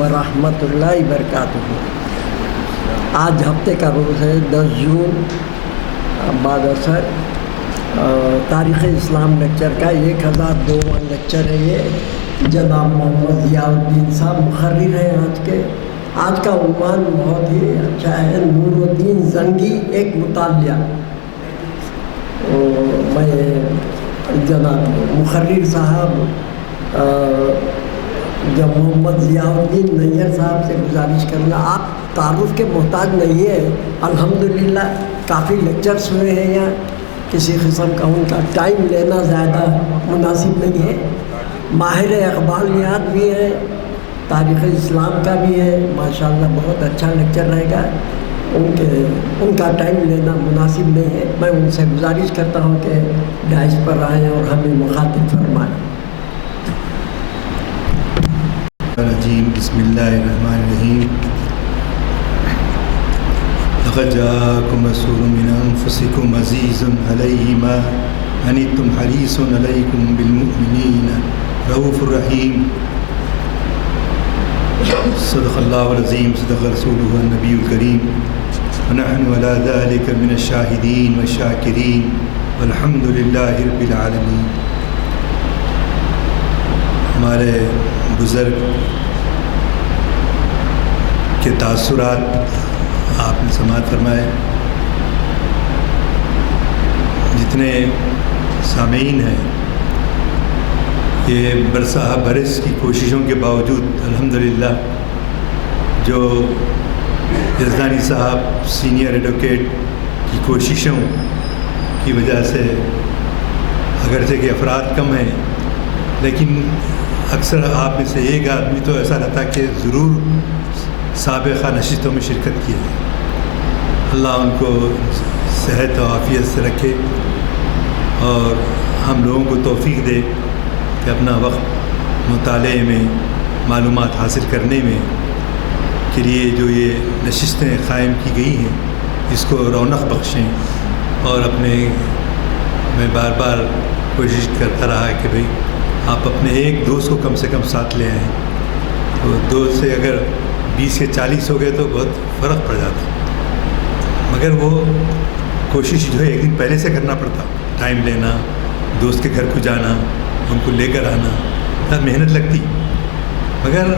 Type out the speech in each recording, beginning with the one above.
ورحمۃ اللہ وبرکاتہ۔ آج ہفتے کا روز ہے 10 جون بعد اثر تاریخ اسلام لیکچر کا 1002واں لیکچر ہے۔ یہ جناب محمد ضیاء الدین صاحب مقرر ہیں آج کے۔ آج کا عنوان بہت ہی اچھا ہے، نور الدین زنگی ایک مطالعہ۔ میں جناب مقرر صاحب جب محمد ضیاء الدین نیر صاحب سے گزارش کرنا، آپ تعارف کے محتاج نہیں ہیں، الحمدللہ کافی لیکچرز ہوئے ہیں یہاں، کسی قسم کا ان کا ٹائم لینا زیادہ مناسب نہیں ہے۔ ماہر اقبالیات بھی ہے، تاریخ اسلام کا بھی ہے، ماشاءاللہ بہت اچھا لیکچر رہے گا۔ ان کا ٹائم لینا مناسب نہیں ہے، میں ان سے گزارش کرتا ہوں کہ ڈائس پر آئیں اور ہمیں مخاطب فرمائیں۔ بسم اللہ الرحمن الرحیم۔ لقد جاءکم رسول من انفسکم عزیز علیہ ما عنتم حریص علیکم بالمؤمنین رؤوف الرحیم۔ صدق اللہ العظیم، صدق رسولہ النبی الکریم، ونحن علی ذلک من الشاہدین والشاکرین والحمد للہ رب العالمین۔ ہمارے بزرگ کے تاثرات آپ نے سماعت فرمائے۔ جتنے سامعین ہیں، یہ برسہ برس کی کوششوں کے باوجود الحمدللہ جو یزدانی صاحب سینئر ایڈوکیٹ کی کوششوں کی وجہ سے اگرچہ کہ افراد کم ہیں، لیکن اکثر آپ میں سے ایک آدمی تو ایسا رہتا کہ ضرور سابقہ نشستوں میں شرکت کی ہے۔ اللہ ان کو صحت و عافیت سے رکھے اور ہم لوگوں کو توفیق دے کہ اپنا وقت مطالعے میں معلومات حاصل کرنے میں کے لیے جو یہ نشستیں قائم کی گئی ہیں اس کو رونق بخشیں، اور میں بار بار کوشش کرتا رہا کہ بھئی آپ اپنے ایک دوست کو کم سے کم ساتھ لے آئیں، تو دوست سے اگر 20 یا 40 ہو گئے تو بہت فرق پڑ جاتا، مگر وہ کوشش جو ہے ایک دن پہلے سے کرنا پڑتا، ٹائم لینا، دوست کے گھر کو جانا، ان کو لے کر آنا، تب محنت لگتی، مگر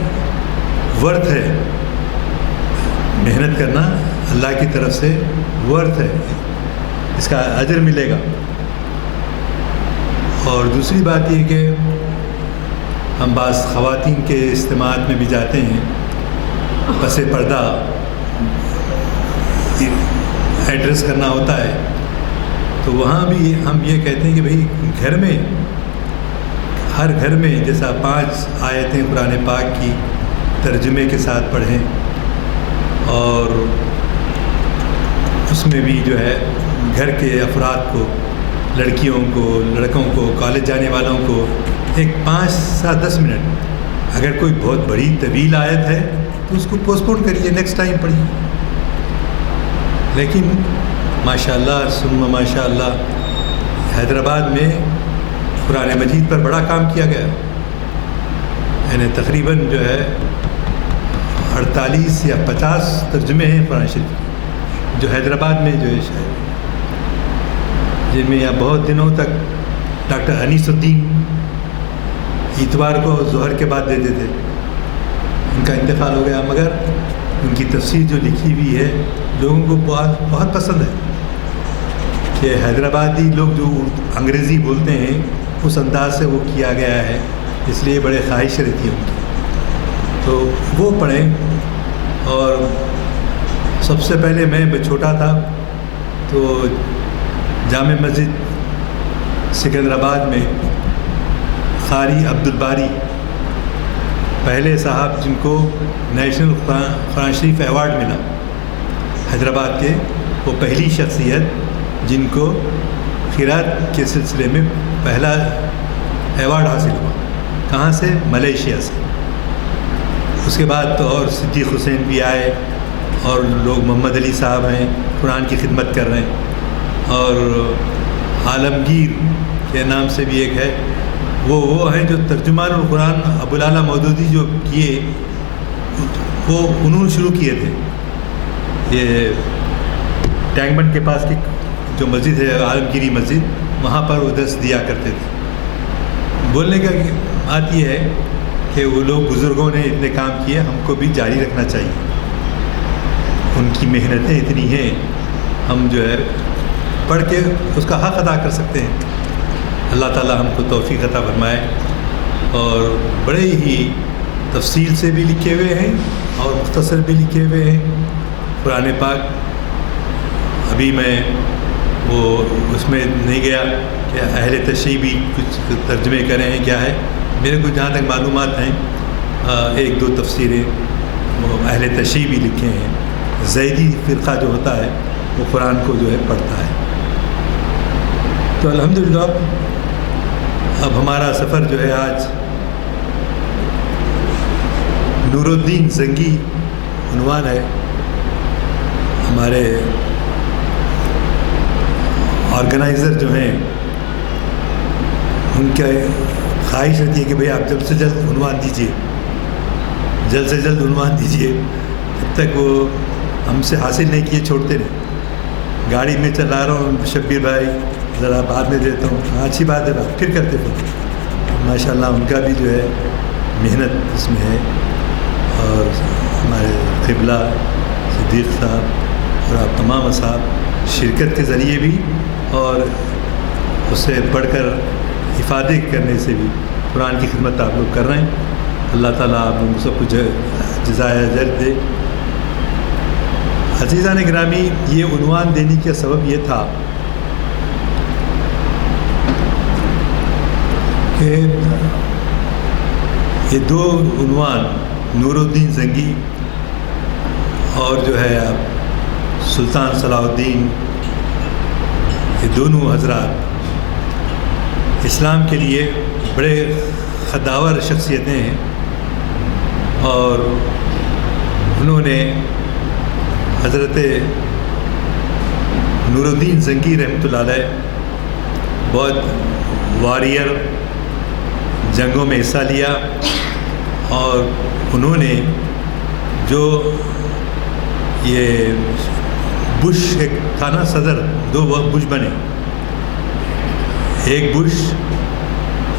ورتھ ہے محنت کرنا، اللہ کی طرف سے ورتھ ہے، اس کا اجر ملے گا۔ اور دوسری بات یہ کہ ہم بعض خواتین کے اجتماعات میں بھی جاتے ہیں، پس پردہ ایڈریس کرنا ہوتا ہے، تو وہاں بھی ہم یہ کہتے ہیں کہ بھئی گھر میں، ہر گھر میں جیسا 5 آیتیں قرآن پاک کی ترجمے کے ساتھ پڑھیں، اور اس میں بھی جو ہے گھر کے افراد کو، لڑکیوں کو، لڑکوں کو، کالج جانے والوں کو ایک 5 سے 10 منٹ، اگر کوئی بہت بڑی طویل آیت ہے تو اس کو پوسٹ پون کریے، نیکسٹ ٹائم پڑھیے۔ لیکن ماشاءاللہ ثم ماشاءاللہ حیدرآباد میں قرآن مجید پر بڑا کام کیا گیا، یعنی تقریباً جو ہے 48 یا 50 ترجمے ہیں قرآن شریف جو حیدرآباد میں جو ہے شاید، جن میں یہاں بہت دنوں تک ڈاکٹر انیس الدین اتوار کو ظہر کے بعد دیتے تھے، ان کا انتقال ہو گیا، مگر ان کی تفسیر جو لکھی ہوئی ہے لوگوں کو بہت پسند ہے، کہ حیدرآبادی لوگ جو انگریزی بولتے ہیں اس انداز سے وہ کیا گیا ہے، اس لیے بڑے خواہش رہتی ہے ان کی، تو وہ پڑھیں۔ اور سب سے پہلے میں چھوٹا تھا تو جامع مسجد سکندرآباد میں قاری عبدالباری پہلے صاحب جن کو نیشنل قرآن شریف ایوارڈ ملا حیدرآباد کے، وہ پہلی شخصیت جن کو قرأت کے سلسلے میں پہلا ایوارڈ حاصل ہوا، کہاں سے؟ ملیشیا سے۔ اس کے بعد تو اور صدیق حسین بھی آئے، اور لوگ محمد علی صاحب ہیں قرآن کی خدمت کر رہے ہیں، اور عالمگیر کے نام سے بھی ایک ہے، وہ ہیں جو ترجمان القرآن ابوالعلا مودودی جو کیے، وہ انہوں نے شروع کیے تھے۔ یہ ٹینک بنڈ کے پاس کی جو مسجد ہے عالمگیری مسجد، وہاں پر وہ درس دیا کرتے تھے۔ بولنے کا بات یہ ہے کہ وہ لوگ بزرگوں نے اتنے کام کیے، ہم کو بھی جاری رکھنا چاہیے، ان کی محنتیں اتنی ہیں، ہم جو ہے پڑھ کے اس کا حق ادا کر سکتے ہیں۔ اللہ تعالی ہم کو توفیق عطا فرمائے۔ اور بڑے ہی تفصیل سے بھی لکھے ہوئے ہیں اور مختصر بھی لکھے ہوئے ہیں قرآن پاک۔ ابھی میں وہ اس میں نہیں گیا کہ اہل تشریح بھی کچھ ترجمے کریں ہیں کیا ہے، میرے کو جہاں تک معلومات ہیں 1-2 تفسیریں وہ اہل تشریح بھی لکھے ہیں۔ زیدی فرقہ جو ہوتا ہے وہ قرآن کو جو ہے پڑھتا ہے۔ تو الحمدللہ اب ہمارا سفر جو ہے آج نور الدین زنگی عنوان ہے، ہمارے آرگنائزر جو ہیں ان کا خواہش رہتی ہے کہ بھئی آپ جلد سے جلد عنوان دیجیے، جلد سے جلد عنوان دیجیے، جب تک وہ ہم سے حاصل نہیں کیے چھوڑتے نہیں۔ گاڑی میں چلا رہا ہوں، شبیر بھائی ذرا بعد میں دیتا ہوں، اچھی بات ہے، پھر کرتے تھے۔ ماشاءاللہ ان کا بھی جو ہے محنت اس میں ہے، اور ہمارے قبلہ صدیق صاحب اور آپ تمام اصحاب شرکت کے ذریعے بھی اور اس سے پڑھ کر افادے کرنے سے بھی قرآن کی خدمت آپ لوگ کر رہے ہیں۔ اللہ تعالیٰ آپ لوگوں کو سب کچھ جزائے اجر دے۔ عزیزان گرامی، یہ عنوان دینے کا سبب یہ تھا کہ یہ 2 عنوان نور الدین زنگی اور جو ہے سلطان صلاح الدین، یہ دونوں حضرات اسلام کے لیے بڑے خداور شخصیتیں ہیں، اور انہوں نے حضرت نور الدین زنگی رحمۃ اللہ علیہ بہت واریر جنگوں میں حصہ لیا، اور انہوں نے جو یہ بش ایک تھا نا صدر، 2 بش بنے، ایک بش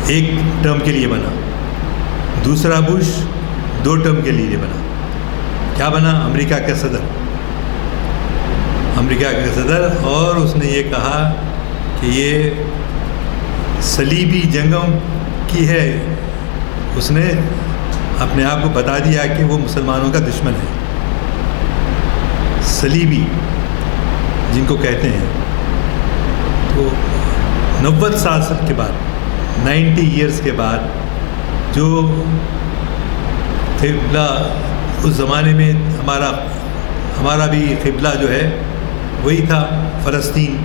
ایک ٹرم کے لیے بنا، دوسرا بش 2 ٹرم کے لیے بنا. کیا بنا؟ امریکہ کا صدر، امریکہ کا صدر. اور اس نے یہ کہا کہ یہ صلیبی جنگوں کی ہے. اس نے اپنے آپ کو بتا دیا کہ وہ مسلمانوں کا دشمن ہے. صلیبی جن کو کہتے ہیں. تو 90 سال کے بعد، 90 ایئرس کے بعد، جو قبلہ اس زمانے میں ہمارا بھی قبلہ جو ہے وہی تھا فلسطین،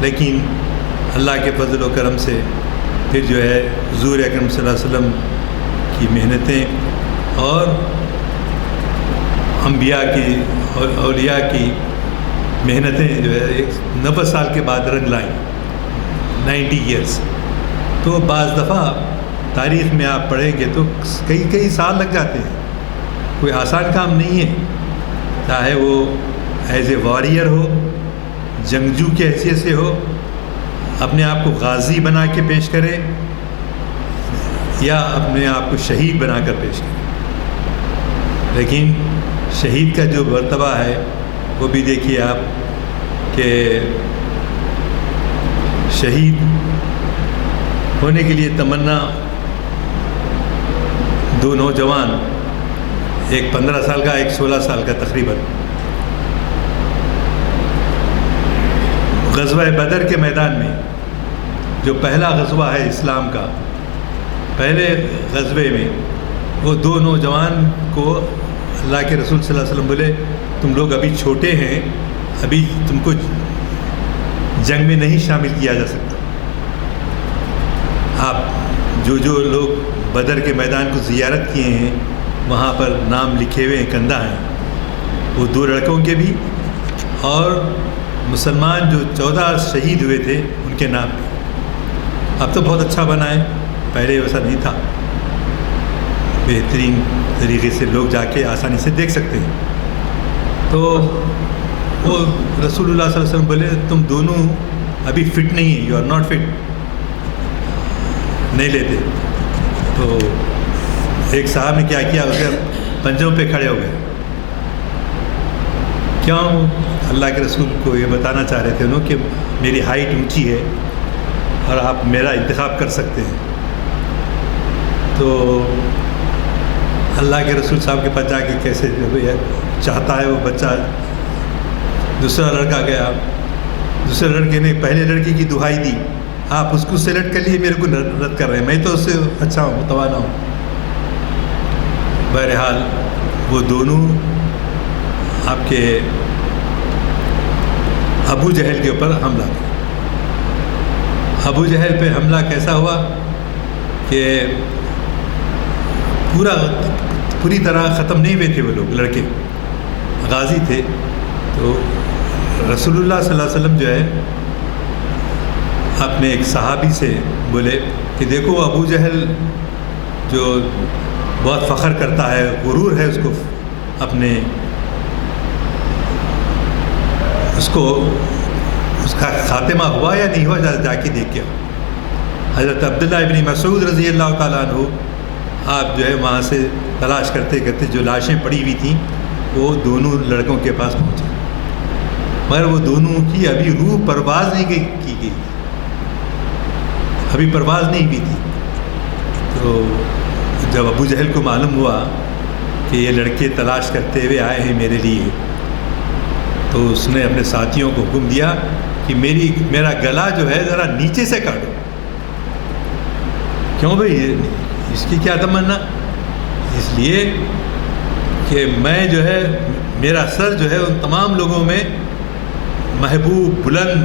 لیکن اللہ کے فضل و کرم سے پھر جو ہے حضور اکرم صلی اللہ علیہ وسلم کی محنتیں اور انبیاء کی اور اولیاء کی محنتیں جو ہے 90 سال کے بعد رنگ لائیں. 90 ایئرس. تو بعض دفعہ تاریخ میں آپ پڑھیں گے تو کئی سال لگ جاتے ہیں. کوئی آسان کام نہیں ہے، چاہے وہ ایز اے واریر ہو، جنگجو کی حیثیت سے ہو، اپنے آپ کو غازی بنا کے پیش کرے، یا اپنے آپ کو شہید بنا کر پیش کرے. لیکن شہید کا جو مرتبہ ہے وہ بھی دیکھیے آپ کہ شہید ہونے کے لیے تمنا 2 نوجوان، ایک 15 سال کا، ایک 16 سال کا تقریباً، غزوہ بدر کے میدان میں، جو پہلا غزوہ ہے اسلام کا، پہلے غزوے میں وہ 2 نوجوان کو اللہ کے رسول صلی اللہ علیہ وسلم بولے تم لوگ ابھی چھوٹے ہیں، ابھی تم کو جنگ میں نہیں شامل کیا جا سکتا. آپ جو لوگ بدر کے میدان کو زیارت کیے ہیں وہاں پر نام لکھے ہوئے ہیں، کندہ ہیں، وہ 2 لڑکوں کے بھی، اور مسلمان جو 14 شہید ہوئے تھے ان کے نام بھی. اب تو بہت اچھا بنا ہے، پہلے ویسا نہیں تھا. بہترین طریقے سے لوگ جا کے آسانی سے دیکھ سکتے ہیں. تو وہ رسول اللہ صلی اللہ علیہ وسلم بولے تم دونوں ابھی فٹ نہیں ہیں، یو آر ناٹ فٹ، نہیں لیتے. تو ایک صاحب نے کیا کیا، اسے پنجوں پہ کھڑے ہو گئے. کیوں؟ اللہ کے رسول کو یہ بتانا چاہ رہے تھے انہوں کہ میری ہائٹ اونچی ہے اور آپ میرا انتخاب کر سکتے ہیں. تو اللہ کے رسول صاحب کے پاس جا کے کیسے چاہتا ہے وہ بچہ. دوسرا لڑکا گیا، دوسرے لڑکے نے پہلے لڑکی کی دہائی دی، آپ اس کو سلیکٹ کر لیے، میرے کو رد کر رہے ہیں، میں تو اس سے اچھا ہوں، متوانا ہوں. بہرحال وہ دونوں آپ کے ابو جہل کے اوپر حملہ کیا. ابو جہل پہ حملہ کیسا ہوا کہ پوری طرح ختم نہیں ہوئے تھے وہ لوگ، لڑکے غازی تھے. تو رسول اللہ صلی اللہ علیہ وسلم جو ہے اپنے ایک صحابی سے بولے کہ دیکھو ابو جہل جو بہت فخر کرتا ہے، غرور ہے اس کو اپنے، اس کا خاتمہ ہوا یا نہیں ہوا، جا کے دیکھ کے. حضرت عبداللہ ابن مسعود رضی اللہ تعالیٰ عنہ آپ جو ہے وہاں سے تلاش کرتے کرتے جو لاشیں پڑی ہوئی تھیں وہ دونوں لڑکوں کے پاس پہنچے، مگر وہ دونوں کی ابھی روح پرواز نہیں کی گئی، ابھی پرواز نہیں ہوئی تھی. تو جب ابو جہل کو معلوم ہوا کہ یہ لڑکے تلاش کرتے ہوئے آئے ہیں میرے لیے، تو اس نے اپنے ساتھیوں کو حکم دیا کہ میرا گلا جو ہے ذرا نیچے سے کاٹو. کیوں بھائی؟ اس کی کیا تمنا؟ اس لیے کہ میں جو ہے میرا سر جو ہے ان تمام لوگوں میں محبوب، بلند،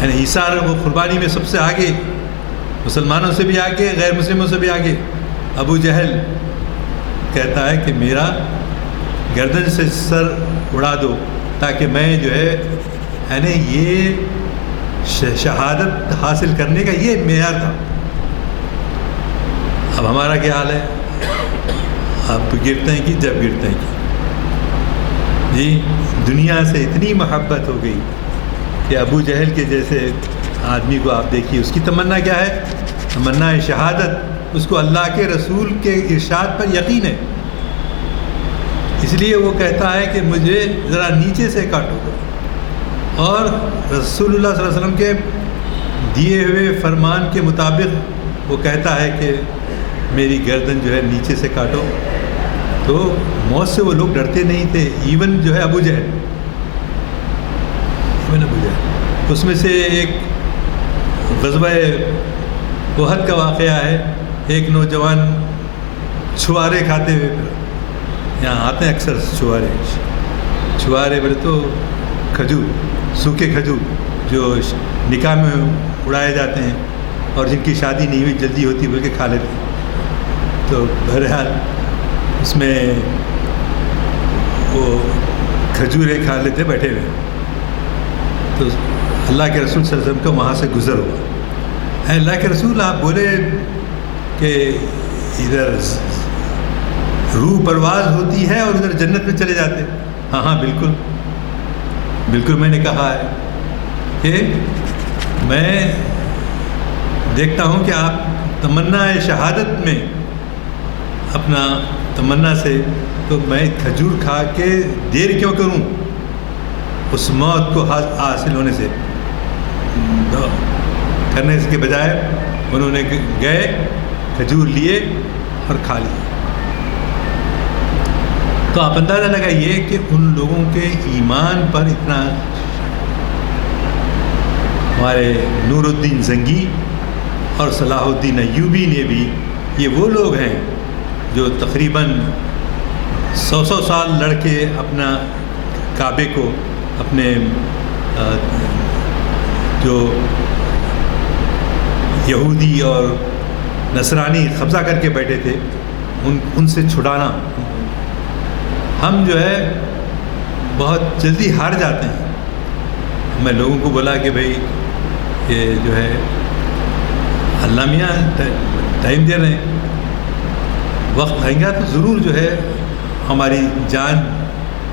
یعنی ایثار و قربانی میں سب سے آگے، مسلمانوں سے بھی آگے، غیر مسلموں سے بھی آگے. ابو جہل کہتا ہے کہ میرا گردن سے سر اڑا دو تاکہ میں جو ہے یعنی یہ شہادت حاصل کرنے کا یہ معیار تھا. اب ہمارا کیا حال ہے؟ اب گرتے ہیں کہ جب گرتے ہیں جی دنیا سے اتنی محبت ہو گئی کہ ابو جہل کے جیسے آدمی کو آپ دیکھیے، اس کی تمنا کیا ہے؟ تمنا ہے شہادت. اس کو اللہ کے رسول کے ارشاد پر یقین ہے، اس لیے وہ کہتا ہے کہ مجھے ذرا نیچے سے کاٹو. اور رسول اللہ صلی اللہ علیہ وسلم کے دیے ہوئے فرمان کے مطابق وہ کہتا ہے کہ میری گردن جو ہے نیچے سے کاٹو. تو موت سے وہ لوگ ڈرتے نہیں تھے. ایون جو ہے ابو جہل، اس میں سے ایک غزوہ احد کا واقعہ ہے. ایک نوجوان چھوارے کھاتے ہوئے، یہاں آتے ہیں اکثر چھوارے بولے تو کھجور، سوکھے کھجور جو نکاح میں اڑائے جاتے ہیں اور جن کی شادی نہیں ہوئی جلدی ہوتی بلکہ کھا لیتے ہیں. تو بہرحال اس میں وہ کھجورے کھا لیتے بیٹھے ہوئے. تو اللہ کے رسول صلی اللہ علیہ وسلم کا وہاں سے گزر ہوا. اے اللہ کے رسول، آپ بولے کہ ادھر روح پرواز ہوتی ہے اور ادھر جنت میں چلے جاتے. ہاں ہاں بالکل بالکل، میں نے کہا ہے کہ میں دیکھتا ہوں کہ آپ تمنا شہادت میں اپنا تمنا سے، تو میں کھجور کھا کے دیر کیوں کروں اس موت کو حاصل ہونے سے، کرنے کے بجائے انہوں نے گئے کھجور لیے اور کھا لیے. تو آپ اندازہ لگائیے کہ ان لوگوں کے ایمان پر اتنا. ہمارے نور الدین زنگی اور صلاح الدین ایوبی نے بھی، یہ وہ لوگ ہیں جو تقریباً 100 سال لڑ کے اپنا کعبے کو اپنے جو یہودی اور نصرانی قبضہ کر کے بیٹھے تھے ان سے چھڑانا. ہم جو ہے بہت جلدی ہار جاتے ہیں. میں لوگوں کو بولا کہ بھائی یہ جو ہے اللہ میاں ٹائم دے رہے ہیں، وقت آئے گا تو ضرور جو ہے ہماری جان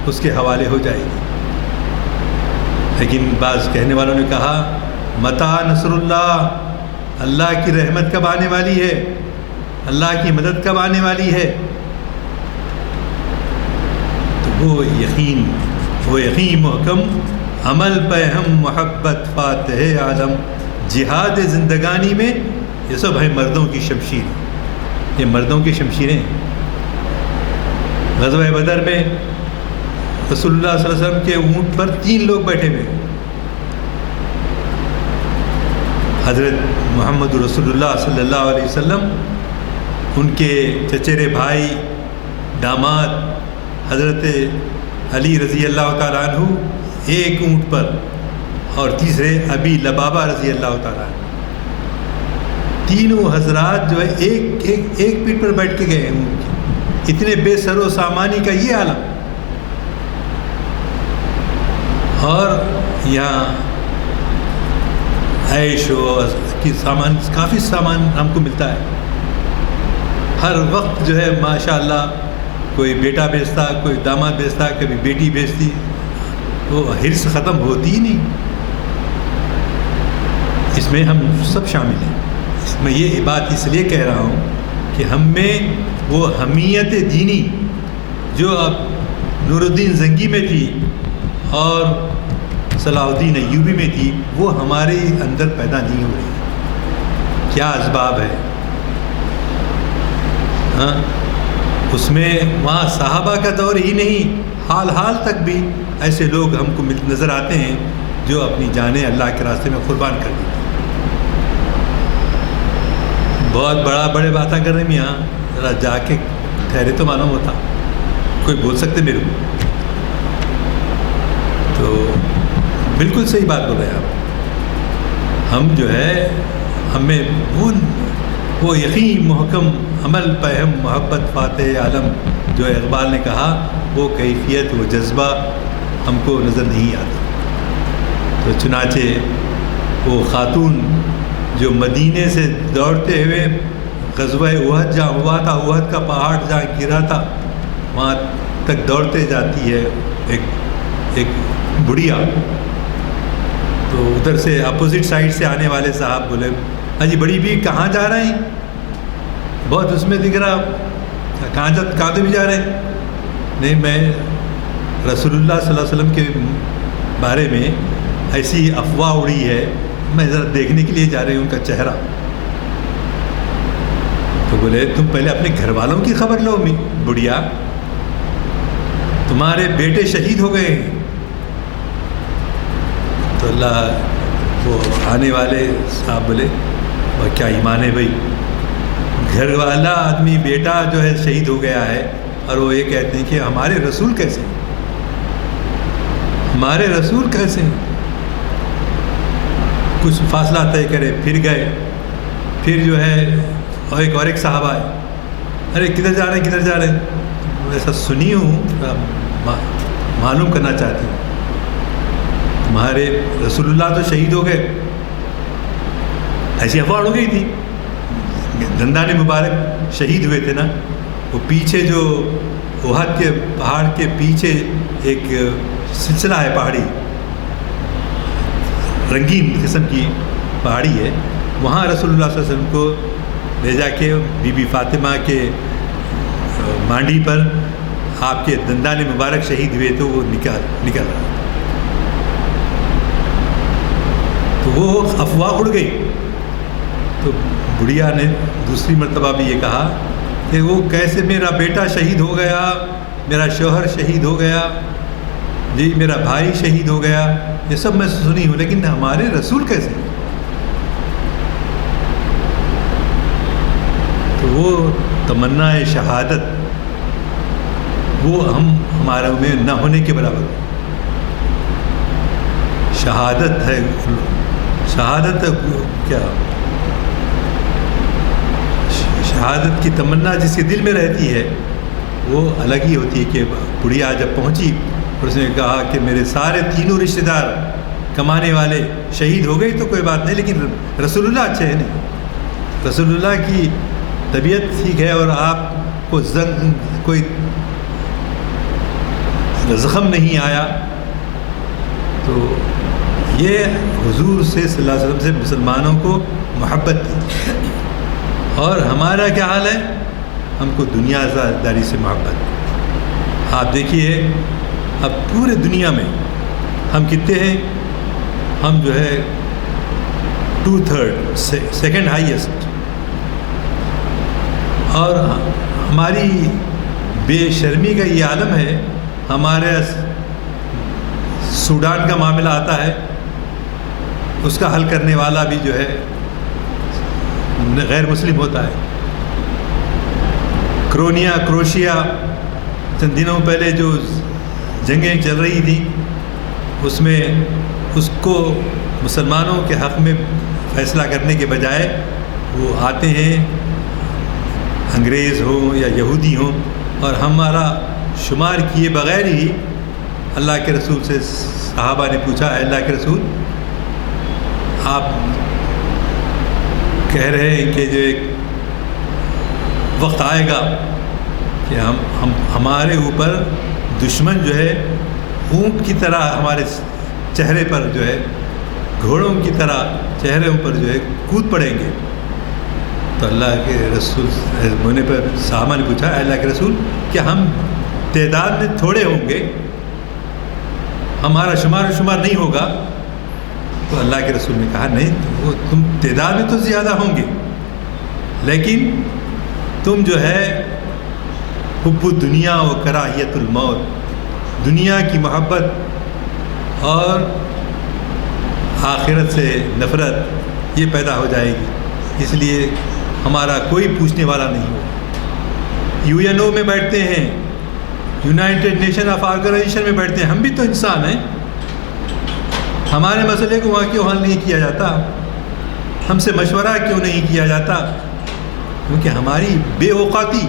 اس کے حوالے ہو جائے گی. لیکن بعض کہنے والوں نے کہا متا نصر اللہ، اللہ کی رحمت کب آنے والی ہے، اللہ کی مدد کب آنے والی ہے. تو وہ یقین محکم، عمل پہ ہم محبت فاتح عالم، جہاد زندگانی میں یہ سب ہے مردوں کی شمشیر، یہ مردوں کی شمشیریں. غزوہ بدر میں رسول اللہ صلی اللہ علیہ وسلم کے اونٹ پر 3 لوگ بیٹھے ہوئے، حضرت محمد رسول اللہ صلی اللہ علیہ وسلم، ان کے چچیرے بھائی داماد حضرت علی رضی اللہ تعالیٰ عنہ ایک اونٹ پر، اور تیسرے ابی لبابہ رضی اللہ تعالیٰ عنہ. تینوں حضرات جو ہے ایک پیٹ پر بیٹھ کے گئے ہیں اونٹ کے. اتنے بے سر و سامانی کا یہ عالم. اور یہاں عیش و کی سامان، کافی سامان ہم کو ملتا ہے. ہر وقت جو ہے ماشاءاللہ کوئی بیٹا بیچتا، کوئی داماد بیچتا، کبھی بیٹی بیچتی. وہ حرص ختم ہوتی ہی نہیں. اس میں ہم سب شامل ہیں. میں یہ بات اس لیے کہہ رہا ہوں کہ ہم میں وہ حمیت دینی جو اب نور الدین زنگی میں تھی اور صلاح الدین ایوبی میں تھی، وہ ہمارے اندر پیدا نہیں ہو رہی. کیا اسباب ہے؟ ہاں، اس میں وہاں صحابہ کا دور ہی نہیں، حال تک بھی ایسے لوگ ہم کو نظر آتے ہیں جو اپنی جانیں اللہ کے راستے میں قربان کر دیتے ہیں. بہت بڑے باتیں کر رہے ہیں یہاں، ذرا جا کے ٹھہرے تو معلوم ہوتا. کوئی بول سکتے میرے کو؟ تو بالکل صحیح بات بول رہے ہیں آپ. ہم جو ہے ہمیں وہ یقین محکم عمل پہ ہم محبت فاتح عالم جو اقبال نے کہا، وہ کیفیت وہ جذبہ ہم کو نظر نہیں آتا۔ تو چنانچہ وہ خاتون جو مدینے سے دوڑتے ہوئے غزوہ احد جہاں ہوا تھا، احد کا پہاڑ جہاں گرا تھا، وہاں تک دوڑتے جاتی ہے ایک بڑھیا۔ تو ادھر سے اپوزٹ سائڈ سے آنے والے صاحب بولے، ہاں جی بڑی بھی کہاں جا رہے ہیں؟ بہت اس میں دکھ رہا، کہاں تو بھی جا رہے ہیں؟ نہیں، میں رسول اللہ صلی اللہ علیہ وسلم کے بارے میں ایسی افواہ اڑی ہے، میں ذرا دیکھنے کے لیے جا رہی ہوں ان کا چہرہ۔ تو بولے تم پہلے اپنے گھر والوں کی خبر لو بڑھیا، تمہارے بیٹے شہید ہو گئے ہیں۔ تو اللہ وہ آنے والے صاحب بولے اور کیا ایمان ہے بھائی، گھر والا آدمی بیٹا جو ہے شہید ہو گیا ہے، اور وہ یہ کہتے ہیں کہ ہمارے رسول کیسے ہیں، ہمارے رسول کیسے ہیں؟ کچھ فاصلہ طے کرے، پھر گئے، پھر جو ہے اور ایک صاحب آئے، ارے کدھر جا رہے ہیں، کدھر جا رہے ہیں؟ ایسا سنی ہوں، معلوم کرنا چاہتی ہوں، تمہارے رسول اللہ تو شہید ہو گئے۔ ایسی افواہ ہو گئی تھی، دندان مبارک شہید ہوئے تھے نا، وہ پیچھے جو احد کے پہاڑ کے پیچھے ایک سلسلہ ہے پہاڑی، رنگین قسم کی پہاڑی ہے، وہاں رسول اللہ صلی اللہ علیہ وسلم کو لے جا کے بی بی فاطمہ کے مانڈی پر آپ کے دندان مبارک شہید ہوئے تو وہ نکل رہا، تو وہ افواہ اڑ گئی۔ تو بڑھیا نے دوسری مرتبہ بھی یہ کہا کہ وہ کیسے میرا بیٹا شہید ہو گیا، میرا شوہر شہید ہو گیا، جی میرا بھائی شہید ہو گیا، یہ سب میں سنی ہوں، لیکن ہمارے رسول کیسے؟ تو وہ تمنا شہادت وہ ہمارے میں نہ ہونے کے برابر۔ شہادت ہے، شہادت کیا، شہادت کی تمنا جس کے دل میں رہتی ہے وہ الگ ہی ہوتی ہے۔ کہ بڑھیا جب پہنچی اور اس نے کہا کہ میرے سارے تینوں رشتہ دار کمانے والے شہید ہو گئی تو کوئی بات نہیں، لیکن رسول اللہ اچھے ہیں نہیں، رسول اللہ کی طبیعت ٹھیک ہے اور آپ کو کوئی زخم نہیں آیا۔ تو یہ حضور سے صلی اللہ علیہ وسلم سے مسلمانوں کو محبت تھی، اور ہمارا کیا حال ہے؟ ہم کو دنیا داری سے محبت۔ آپ دیکھیے اب پورے دنیا میں ہم کتنے ہیں؟ ہم جو ہے 2/3 سیکنڈ ہائیسٹ، اور ہماری بے شرمی کا یہ عالم ہے۔ ہمارے سوڈان کا معاملہ آتا ہے، اس کا حل کرنے والا بھی جو ہے غیر مسلم ہوتا ہے۔ کروشیا چند دنوں پہلے جو جنگیں چل رہی تھیں، اس میں اس کو مسلمانوں کے حق میں فیصلہ کرنے کے بجائے وہ آتے ہیں، انگریز ہوں یا یہودی ہوں، اور ہمارا شمار کیے بغیر ہی اللہ کے رسول سے صحابہ نے پوچھا، اے اللہ کے رسول، آپ کہہ رہے ہیں کہ جو ایک وقت آئے گا کہ ہمارے اوپر دشمن جو ہے اونٹ کی طرح ہمارے چہرے پر جو ہے گھوڑوں کی طرح چہروں پر جو ہے کود پڑیں گے۔ تو اللہ کے رسول ہونے پر صحابہ نے پوچھا، اے اللہ کے رسول، کیا ہم تعداد میں تھوڑے ہوں گے، ہمارا شمار نہیں ہوگا؟ تو اللہ کے رسول نے کہا نہیں، وہ تم تعداد میں تو زیادہ ہوں گے، لیکن تم جو ہے حب الدنیا و کراہیت الموت، دنیا کی محبت اور آخرت سے نفرت یہ پیدا ہو جائے گی، اس لیے ہمارا کوئی پوچھنے والا نہیں ہو۔ UNO میں بیٹھتے ہیں، یونائٹڈ نیشن آف آرگنائزیشن میں بیٹھتے ہیں، ہم بھی تو انسان ہیں، ہمارے مسئلے کو وہاں کیوں حل نہیں کیا جاتا؟ ہم سے مشورہ کیوں نہیں کیا جاتا؟ کیونکہ ہماری بے اوقاتی،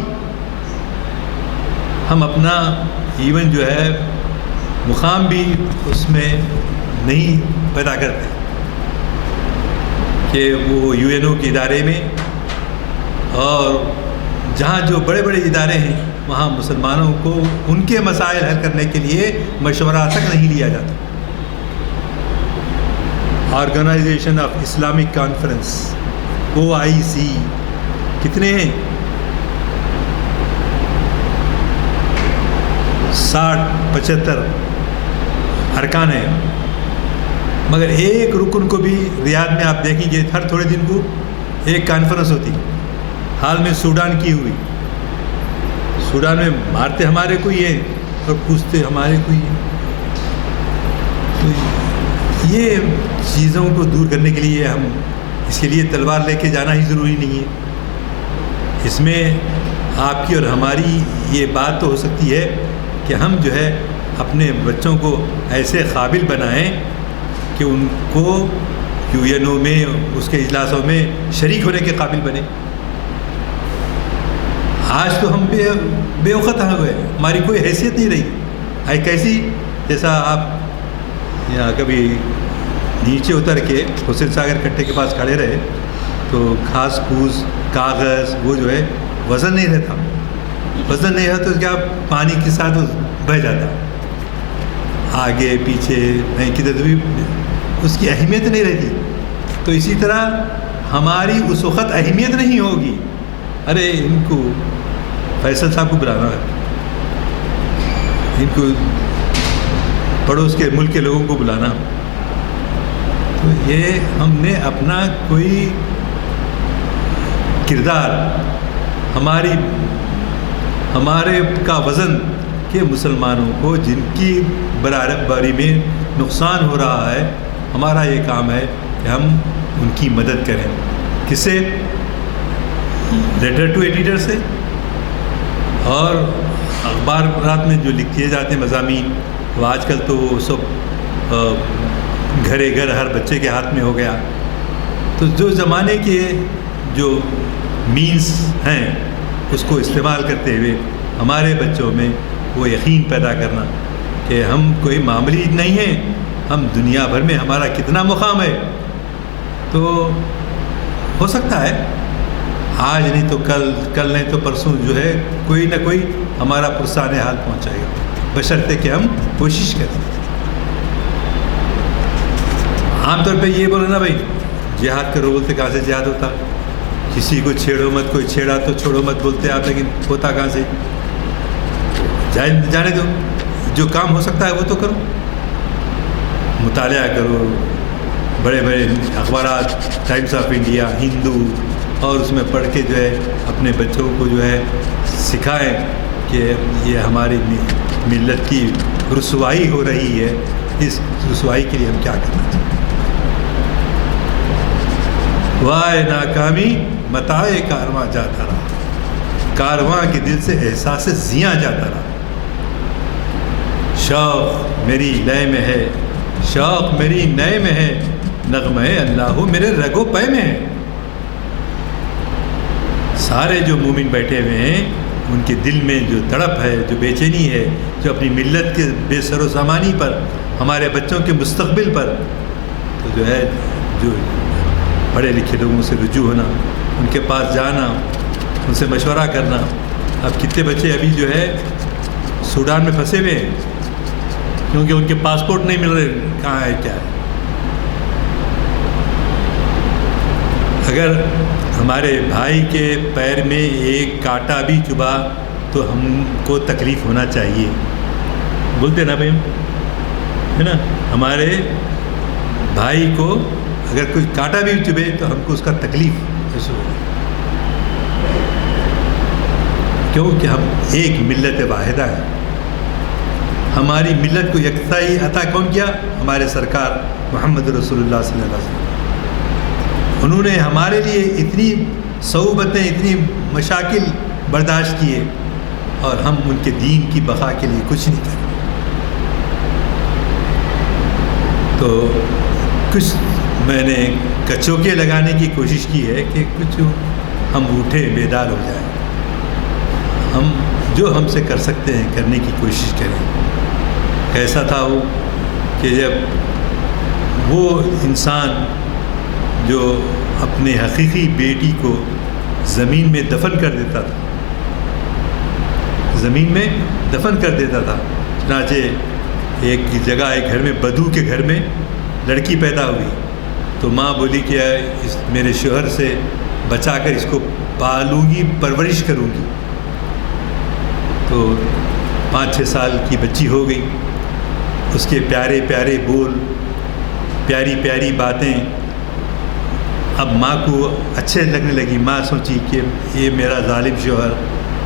ہم اپنا ایون جو ہے مقام بھی اس میں نہیں پیدا کرتے کہ وہ UN کے ادارے میں اور جہاں جو بڑے بڑے ادارے ہیں وہاں مسلمانوں کو ان کے مسائل حل کرنے کے لیے مشورہ تک نہیں لیا جاتا. Organisation of Islamic Conference OIC کتنے ہیں؟ 60-75 ارکان ہیں، مگر ایک رکن کو بھی ریاض میں آپ دیکھیں گے ہر تھوڑے دن کو ایک کانفرنس ہوتی. حال میں سوڈان کی ہوئی، سوڈان میں مارتے ہمارے کو ہی ہیں اور پوچھتے ہمارے کو ہی ہیں. تو یہ چیزوں کو دور کرنے کے لیے ہم اس کے لیے تلوار لے کے جانا ہی ضروری نہیں ہے. اس میں آپ کی اور ہماری یہ بات تو ہو سکتی ہے کہ ہم جو ہے اپنے بچوں کو ایسے قابل بنائیں کہ ان کو UN میں اس کے اجلاسوں میں شریک ہونے کے قابل بنے. آج تو ہم بے وقت ہوئے، ہماری کوئی حیثیت نہیں رہی. کیسی؟ جیسا آپ یہاں کبھی نیچے اتر کے حسین ساگر کٹے کے پاس کھڑے رہے تو گھاس پھوس کاغذ وہ جو ہے وزن نہیں رہتا، وزن نہیں رہتا تو کیا پانی کے ساتھ بہہ جاتا، آگے پیچھے نہیں کدھر بھی اس کی اہمیت نہیں رہتی. تو اسی طرح ہماری اس وقت اہمیت نہیں ہوگی. ارے ان کو فیصل صاحب کو بلانا ہے، ان کو پڑوس کے ملک کے لوگوں کو بلانا. تو یہ ہم نے اپنا کوئی کردار ہمارے کا وزن کہ مسلمانوں کو جن کی برابری میں نقصان ہو رہا ہے، ہمارا یہ کام ہے کہ ہم ان کی مدد کریں. کس سے؟ لیٹر ٹو ایڈیٹر سے، اور اخبارات میں جو لکھے جاتے ہیں مضامین، وہ آج کل تو سب گھرے گھر ہر بچے کے ہاتھ میں ہو گیا. تو جو زمانے کے جو مینس ہیں اس کو استعمال کرتے ہوئے ہمارے بچوں میں وہ یقین پیدا کرنا کہ ہم کوئی معمولی نہیں ہیں، ہم دنیا بھر میں ہمارا کتنا مقام ہے. تو ہو سکتا ہے آج نہیں تو کل نہیں تو پرسوں جو ہے کوئی نہ کوئی ہمارا پرسان حال پہنچائے گا، بشرطے کہ ہم کوشش کریں. عام طور پہ یہ بولو نا بھائی جہاد کرو، بولتے کہاں سے جہاد ہوتا؟ کسی کو چھیڑو مت، کوئی چھیڑا تو چھوڑو مت بولتے آپ، لیکن ہوتا کہاں سے؟ جانے دو، جو کام ہو سکتا ہے وہ تو کرو. مطالعہ کرو، بڑے بڑے اخبارات، ٹائمس آف انڈیا، ہندو، اور اس میں پڑھ کے جو ہے اپنے بچوں کو جو ہے سکھائیں کہ یہ ہماری ملت کی رسوائی ہو رہی ہے، اس رسوائی کے لیے ہم کیا کرنا چاہیے. وائے ناکامی متاع کارواں جاتا رہا، کارواں کے دل سے احساس زیاں جاتا رہا. شوق میری لے میں ہے، شوق میری نئے میں ہے، نغمہ اللہ میرے رگو پے میں ہے. سارے جو مومن بیٹھے ہوئے ہیں ان کے دل میں جو تڑپ ہے، جو بے چینی ہے، جو اپنی ملت کے بے سر و سامانی پر، ہمارے بچوں کے مستقبل پر، تو جو ہے جو پڑھے لکھے لوگوں سے رجوع ہونا، ان کے پاس جانا، ان سے مشورہ کرنا. اب کتنے بچے ابھی جو ہے سوڈان میں پھنسے ہوئے ہیں کیونکہ ان کے پاسپورٹ نہیں مل رہے، کہاں ہے کیا ہے. اگر ہمارے بھائی کے پیر میں ایک کانٹا بھی چبھا تو ہم کو تکلیف ہونا چاہیے، بولتے نا بھائی، ہے نا. ہمارے بھائی کو اگر کوئی کانٹا بھی چبھے تو ہم کو اس کا تکلیف اس ہو، کیونکہ ہم ایک ملت واحدہ ہے. ہماری ملت کو یکسائی عطا کون کیا؟ ہمارے سرکار محمد رسول اللہ صلی اللہ علیہ وسلم. انہوں نے ہمارے لیے اتنی صعوبتیں، اتنی مشاکل برداشت کیے، اور ہم ان کے دین کی بقا کے لیے کچھ نہیں کریں. تو کچھ میں نے کچوکے لگانے کی کوشش کی ہے کہ کچھ ہم اٹھیں، بیدار ہو جائیں، ہم جو ہم سے کر سکتے ہیں کرنے کی کوشش کریں۔ کیسا تھا وہ کہ جب وہ انسان جو اپنے حقیقی بیٹی کو زمین میں دفن کر دیتا تھا، زمین میں دفن کر دیتا تھا، چنانچہ ایک جگہ ایک گھر میں، بدو کے گھر میں لڑکی پیدا ہوئی تو ماں بولی کہ اس میرے شوہر سے بچا کر اس کو پالوں گی، پرورش کروں گی۔ تو 5-6 سال کی بچی ہو گئی، اس کے پیارے پیارے بول، پیاری پیاری باتیں اب ماں کو اچھے لگنے لگی۔ ماں سوچی کہ یہ میرا ظالم شوہر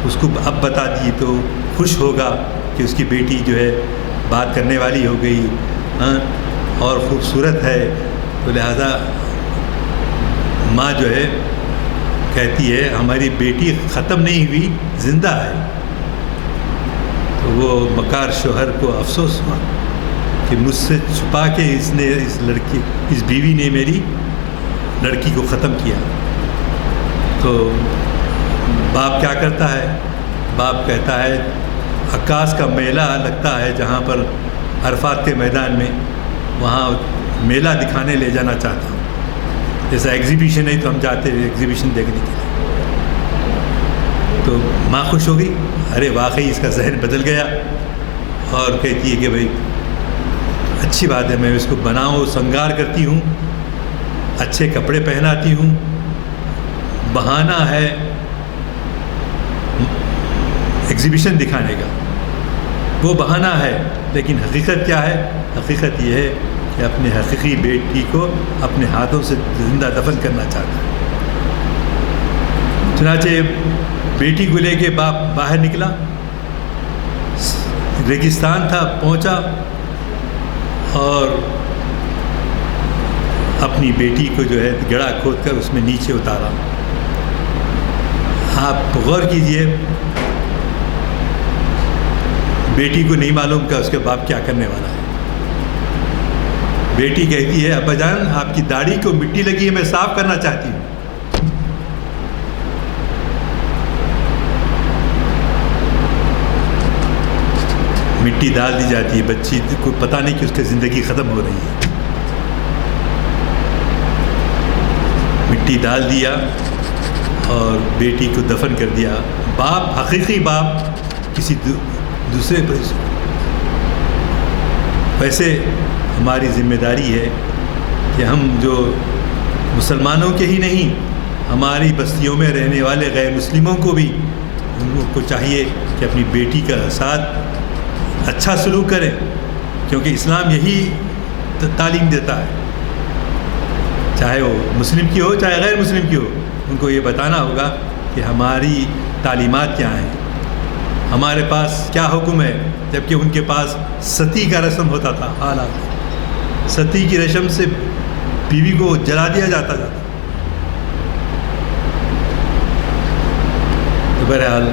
اس کو اب بتا دی تو خوش ہوگا کہ اس کی بیٹی جو ہے بات کرنے والی ہو گئی، اور خوبصورت ہے، تو لہذا ماں جو ہے کہتی ہے ہماری بیٹی ختم نہیں ہوئی، زندہ ہے۔ تو وہ مکار شوہر کو افسوس ہوا کہ مجھ سے چھپا کے اس بیوی نے میری لڑکی کو ختم کیا۔ تو باپ کیا کرتا ہے؟ باپ کہتا ہے عکاس کا میلہ لگتا ہے جہاں پر عرفات کے میدان میں، وہاں میلہ دکھانے لے جانا چاہتا ہوں، جیسا ایگزیبیشن ہے تو ہم جاتے ہیں ایگزیبیشن دیکھنے کے لیے۔ تو ماں خوش ہو گئی، ارے واقعی اس کا ذہن بدل گیا، اور کہتی ہے کہ بھائی اچھی بات ہے، میں اس کو بناؤں، سنگار کرتی ہوں، اچھے کپڑے پہناتی ہوں، بہانہ ہے ایگزیبیشن دکھانے کا، وہ بہانہ ہے، لیکن حقیقت کیا ہے؟ حقیقت یہ ہے کہ اپنے حقیقی بیٹی کو اپنے ہاتھوں سے زندہ دفن کرنا چاہتا ہے۔ چنانچہ بیٹی کو لے کے باپ باہر نکلا، ریگستان تھا، پہنچا اور اپنی بیٹی کو جو ہے گڑھا کھود کر اس میں نیچے اتارا۔ آپ غور کیجئے، بیٹی کو نہیں معلوم کہ اس کے باپ کیا کرنے والا ہے۔ بیٹی کہتی ہے ابا جان آپ کی داڑھی کو مٹی لگی ہے، میں صاف کرنا چاہتی ہوں۔ مٹی ڈال دی جاتی ہے، بچی کو پتہ نہیں کہ اس کی زندگی ختم ہو رہی ہے۔ مٹی ڈال دیا اور بیٹی کو دفن کر دیا۔ باپ، حقیقی باپ کسی دوسرے پر۔ ویسے ہماری ذمہ داری ہے کہ ہم جو مسلمانوں کے ہی نہیں، ہماری بستیوں میں رہنے والے غیر مسلموں کو بھی ان کو چاہیے کہ اپنی بیٹی کا ساتھ اچھا سلوک کریں، کیونکہ اسلام یہی تعلیم دیتا ہے، چاہے وہ مسلم کی ہو چاہے غیر مسلم کی ہو۔ ان کو یہ بتانا ہوگا کہ ہماری تعلیمات کیا ہیں، ہمارے پاس کیا حکم ہے، جبکہ ان کے پاس ستی کا رسم ہوتا تھا۔ حالات ستی کی رسم سے بیوی کو جلا دیا جاتا تھا۔ تو بہرحال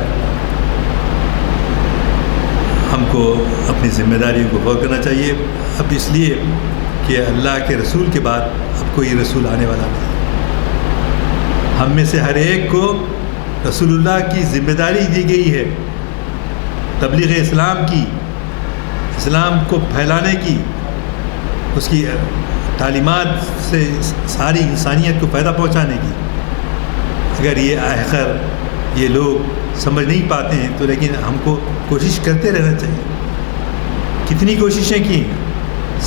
ہم کو اپنی ذمہ داریوں کو غور کرنا چاہیے، اب اس لیے کہ اللہ کے رسول کے بعد اب کوئی رسول آنے والا نہیں۔ ہم میں سے ہر ایک کو رسول اللہ کی ذمہ داری دی گئی ہے، تبلیغ اسلام کی، اسلام کو پھیلانے کی، اس کی تعلیمات سے ساری انسانیت کو فائدہ پہنچانے کی۔ اگر یہ آخر یہ لوگ سمجھ نہیں پاتے ہیں تو لیکن ہم کو کوشش کرتے رہنا چاہیے۔ کتنی کوششیں کی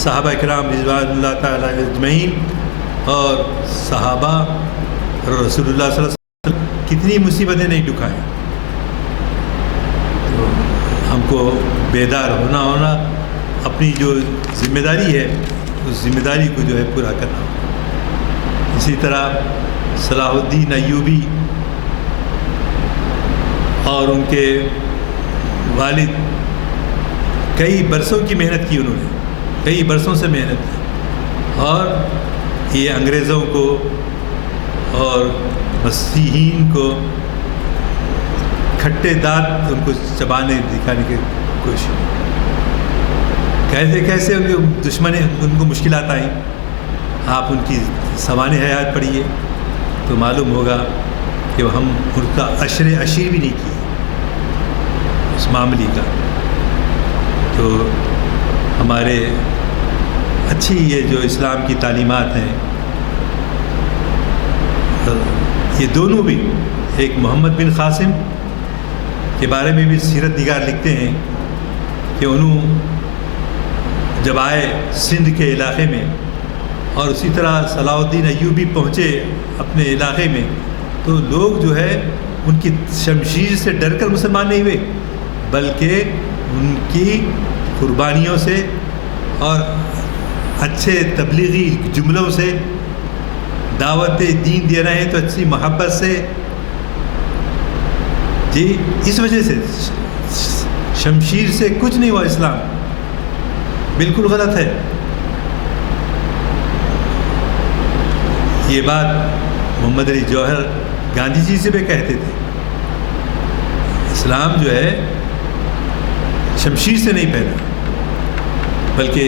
صحابہ کرام رضوان اللہ تعالیٰ اجمعین اور صحابہ اور رسول اللہ صلی اللہ علیہ وسلم کتنی مصیبتیں نہیں ڈکھائیں۔ تو ہم کو بیدار ہونا اپنی جو ذمہ داری ہے اس ذمہ داری کو جو ہے پورا کرنا۔ اسی طرح صلاح الدین ایوبی اور ان کے والد کئی برسوں کی محنت کی، انہوں نے کئی برسوں سے محنت کی، اور یہ انگریزوں کو اور مسیحیین کو کھٹے دانت ان کو چبانے دکھانے کی کوشش۔ کیسے ان کے دشمن ان کو مشکلات آئیں، آپ ان کی سوانح حیات پڑھیے تو معلوم ہوگا کہ ہم ان کا عشیر بھی نہیں کیے اس معاملے کا. تو ہمارے اچھی یہ جو اسلام کی تعلیمات ہیں، یہ دونوں بھی، ایک محمد بن قاسم کے بارے میں بھی سیرت نگار لکھتے ہیں کہ انہوں جب آئے سندھ کے علاقے میں، اور اسی طرح صلاح الدین ایوبی پہنچے اپنے علاقے میں، تو لوگ جو ہے ان کی شمشیر سے ڈر کر مسلمان نہیں ہوئے، بلکہ ان کی قربانیوں سے اور اچھے تبلیغی جملوں سے، دعوت دین دے رہے ہیں تو اچھی محبت سے، جی اس وجہ سے شمشیر سے کچھ نہیں ہوا. اسلام بالکل غلط ہے. یہ بات محمد علی جوہر گاندھی جی سے بھی کہتے تھے. اسلام جو ہے شمشیر سے نہیں پھیلا، بلکہ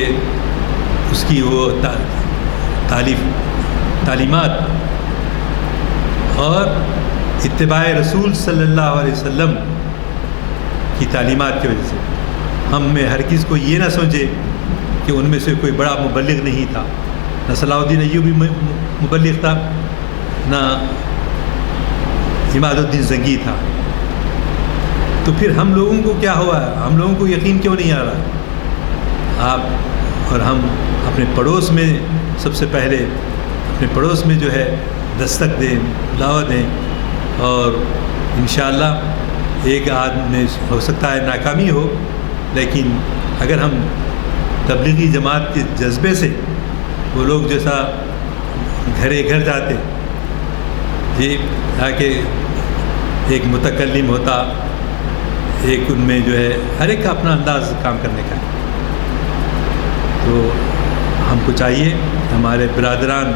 اس کی وہ تعلیمات اور اتباع رسول صلی اللہ علیہ وسلم کی تعلیمات کی وجہ سے. ہم میں ہرگز کو یہ نہ سوچے کہ ان میں سے کوئی بڑا مبلغ نہیں تھا. نہ صلاح الدین ایوبی مبلغ تھا، نہ عماد الدین زنگی تھا. تو پھر ہم لوگوں کو کیا ہوا ہے؟ ہم لوگوں کو یقین کیوں نہیں آ رہا؟ آپ اور ہم اپنے پڑوس میں سب سے پہلے اپنے پڑوس میں جو ہے دستک دیں، دعوت دیں، اور انشاءاللہ ایک آدھ میں ہو سکتا ہے ناکامی ہو، لیکن اگر ہم تبلیغی جماعت کے جذبے سے، وہ لوگ جیسا گھرے گھر جاتے جی، تاکہ ایک متکلم ہوتا، ایک ان میں جو ہے ہر ایک کا اپنا انداز کام کرنے کا. تو ہم کو چاہیے ہمارے برادران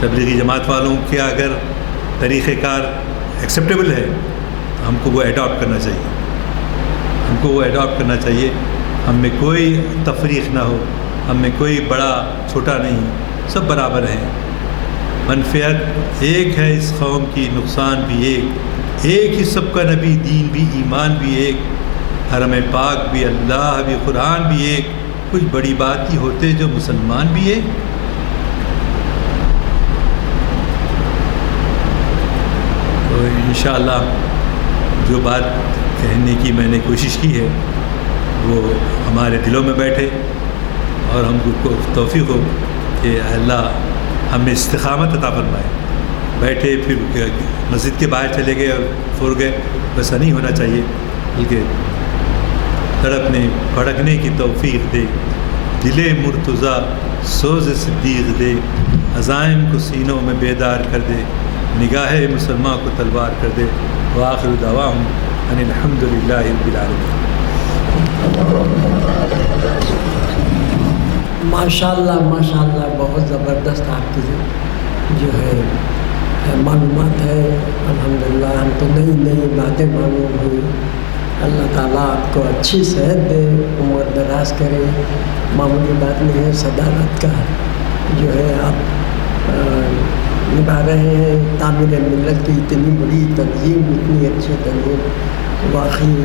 تبلیغی جماعت والوں کے اگر طریقہ کار ایکسیپٹیبل ہے تو ہم کو وہ ایڈاپٹ کرنا چاہیے. ہم میں کوئی تفریق نہ ہو، ہم میں کوئی بڑا چھوٹا نہیں، سب برابر ہیں. منفعت ایک ہے اس قوم کی، نقصان بھی ایک ہی سب کا نبی، دین بھی، ایمان بھی ایک، حرم پاک بھی، اللہ بھی، قرآن بھی ایک. کچھ بڑی بات ہی ہوتے جو مسلمان بھی ایک. تو انشاءاللہ جو بات کہنے کی میں نے کوشش کی ہے وہ ہمارے دلوں میں بیٹھے، اور ہم کو توفیق ہو کہ اللہ ہمیں استقامت عطا فرمائے. بیٹھے پھر مسجد کے باہر چلے گئے اور پھر گئے، ویسا نہیں ہونا چاہیے، بلکہ تڑپنے بھڑکنے کی توفیق دے، دل مرتضیٰ سوز صدیق دے، عزائم کو سینوں میں بیدار کر دے، نگاہ مسلمان کو تلوار کر دے. وآخر دعواہم ان الحمد للہ رب العالمین. ماشاءاللہ بہت زبردست آپ کی جو ہے معلومات ہے. الحمدللہ ہم تو نئی باتیں معلوم ہوئی. اللہ تعالیٰ آپ کو اچھی صحت دے، عمر دراز کرے. معمولی بات نہیں ہے، صدارت کا جو ہے آپ نبھا رہے ہیں. تعمیر ملت کی اتنی بڑی تنظیم، اتنی اچھی تنظیم، واقعی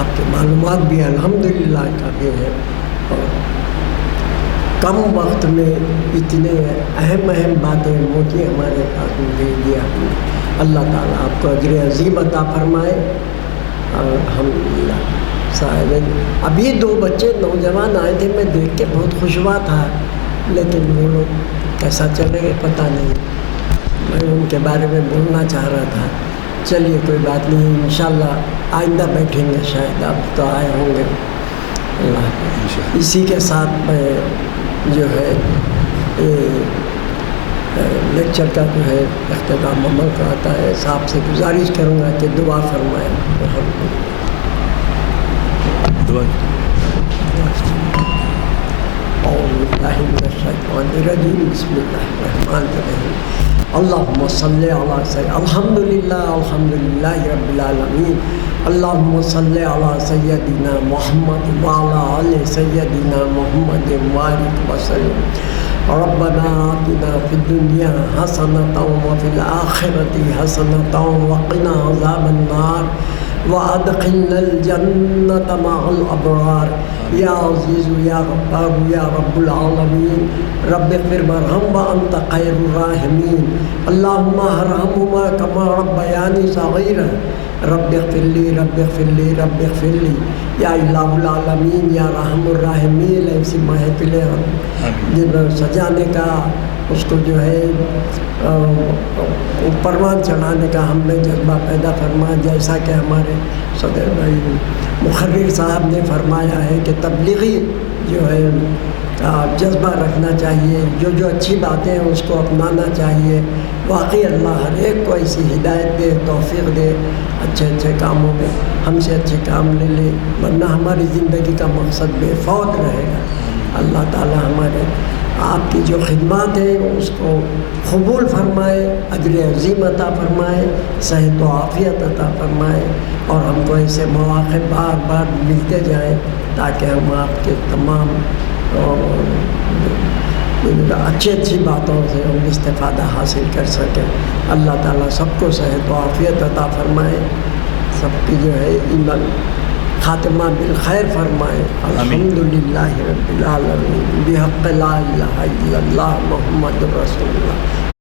آپ کی معلومات بھی الحمدللہ کافی ہے، اور کم وقت میں اتنے اہم باتیں موتی ہمارے پاس بھیج دیا. اللہ تعالیٰ آپ کو اجر عظیم عطا فرمائے. اور الحمدللہ صاحب اب یہ 2 بچے نوجوان آئے تھے، میں دیکھ کے بہت خوشوا تھا، لیکن وہ لوگ کیسا چلے گئے پتہ نہیں. میں ان کے بارے میں بولنا چاہ رہا تھا. چلیے کوئی بات نہیں، انشاءاللہ آئندہ بیٹھیں گے، شاید آپ تو آئے ہوں گے. اللہ اسی کے ساتھ میں جو ہے لیکچر کا جو ہے اختتام عمل کراتا ہے. صاحب سے گزارش کروں گا کہ دعا فرمائیں. اعوذ باللہ من الشیطان الرجیم، بسم اللہ الرحمن الرحیم. اللہم صلی علی سیدنا الحمدللہ رب العالمین. اللہم صلی علی سیدنا محمد وعلی آل سیدنا محمد وبارک وسلم. ربنا آتنا فی الدنیا حسنۃ وفی الآخرۃ حسنۃ وقنا عذاب النار وادخلنا الجنة مع الابرار یا عزیز یا غفار یا رب العالمین رب اغفر وارحم وانت خیر الراحمین اللہم ارحمہما کما ربیانی صغیرا رب اغفر لی رب اغفر لی رب اغفر لی یا الہ العالمین یا رحم الراحمین ایسی محفل سجانے کا اس کو جو ہے پروان چڑھانے کا ہم نے جذبہ پیدا فرمایا، جیسا کہ ہمارے صدر بھائی مقرر صاحب نے فرمایا ہے کہ تبلیغی جو ہے جذبہ رکھنا چاہیے، جو اچھی باتیں ہیں اس کو اپنانا چاہیے۔ واقعی اللہ ہر ایک کو ایسی ہدایت دے، توفیق دے، اچھے کاموں میں ہم سے اچھے کام لے لے، ورنہ ہماری زندگی کا مقصد بے فوت رہے گا۔ اللہ تعالی ہمارے آپ کی جو خدمات ہیں اس کو قبول فرمائے، اجر عظیم عطا فرمائے، صحت و عافیت عطا فرمائے، اور ہم کو ایسے مواقع بار بار ملتے جائیں تاکہ ہم آپ کے تمام اچھی باتوں سے ہم استفادہ حاصل کر سکیں۔ اللہ تعالیٰ سب کو صحت و عافیت عطا فرمائے، سب کی جو ہے ایمان خاتمہ بالخیر فرمائے۔ الحمدللہ رب العالمین بحق لا الہ الا اللہ محمد رسول اللہ۔